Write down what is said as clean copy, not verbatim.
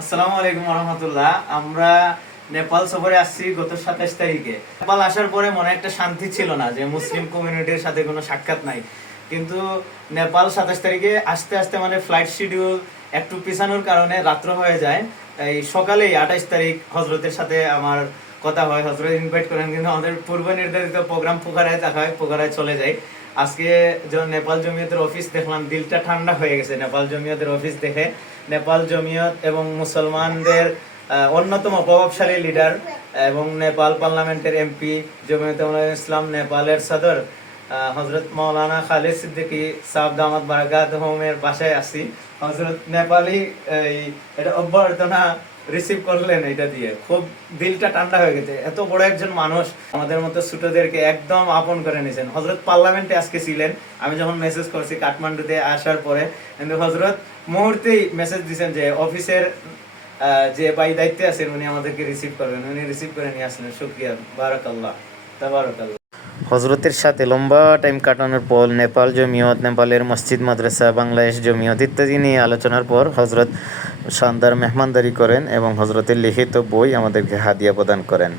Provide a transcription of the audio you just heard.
আসসালামু আলাইকুম রহমতুল্লাহ। আমরা নেপাল সফরে আসছি গত 27 তারিখে। নেপাল আসার পরে মনে একটা শান্তি ছিল না যে মুসলিম কমিউনিটির সাথে কোনো সাক্ষাৎ নাই, কিন্তু নেপাল 27 তারিখে আসতে আসতে মানে ফ্লাইট শিডিউল একটু পিছানোর কারণে রাত্র হয়ে যায়। এই সকালেই 28 তারিখ হজরতের সাথে আমার কথা হয়, হজরত ইনভাইট করেন, কিন্তু আমাদের পূর্ব নির্ধারিত প্রোগ্রাম পোখারায় থাকা হয়, পোখারায় চলে যাই। আজকে যখন নেপাল জমিয়তের অফিস দেখলাম, দিলটা ঠান্ডা হয়ে গেছে নেপাল জমিয়তের অফিস দেখে। নেপাল জমিয়ত এবং মুসলমানদের অন্যতম প্রভাবশালী লিডার এবং নেপাল পার্লামেন্টের এমপি জমিয়ত ইসলাম নেপালের সদর হজরত মৌলানা খালিদ সিদ্দিকী সাহেব দামাত বারাকাত হোমের বাসায় আসি। হজরত নেপালি এটা অভ্যর্থনা রিসিভ করলেন, এটা দিয়ে খুব দিলটা ঠান্ডা হয়ে গেছে। এত বড় একজন মানুষ আমাদের মতো ছোটদেরকে একদম আপন করে নিয়েছেন। হজরত পার্লামেন্টে আজকে ছিলেন, আমি যখন মেসেজ করছি কাঠমান্ডুতে আসার পরে, কিন্তু হজরত মুহূর্তেই মেসেজ দিয়েছেন যে অফিসের যে ভাই দায়িত্বে আছেন উনি আমাদেরকে রিসিভ করবেন। উনি রিসিভ করে নিয়ে আসলেন। শুকরিয়া, বারাকাল্লাহ, তাবারাকাল্লাহ। হজরতের সাথে লম্বা টাইম কাটানোর পর নেপাল জমিয়ত, নেপালের মসজিদ মাদ্রাসা, বাংলাদেশ জমিয়ত ইত্যাদি নিয়ে আলোচনার পর হজরত শানদার মেহমানদারি করেন এবং হজরতের লিখিত বই আমাদেরকে হাদিয়া প্রদান করেন।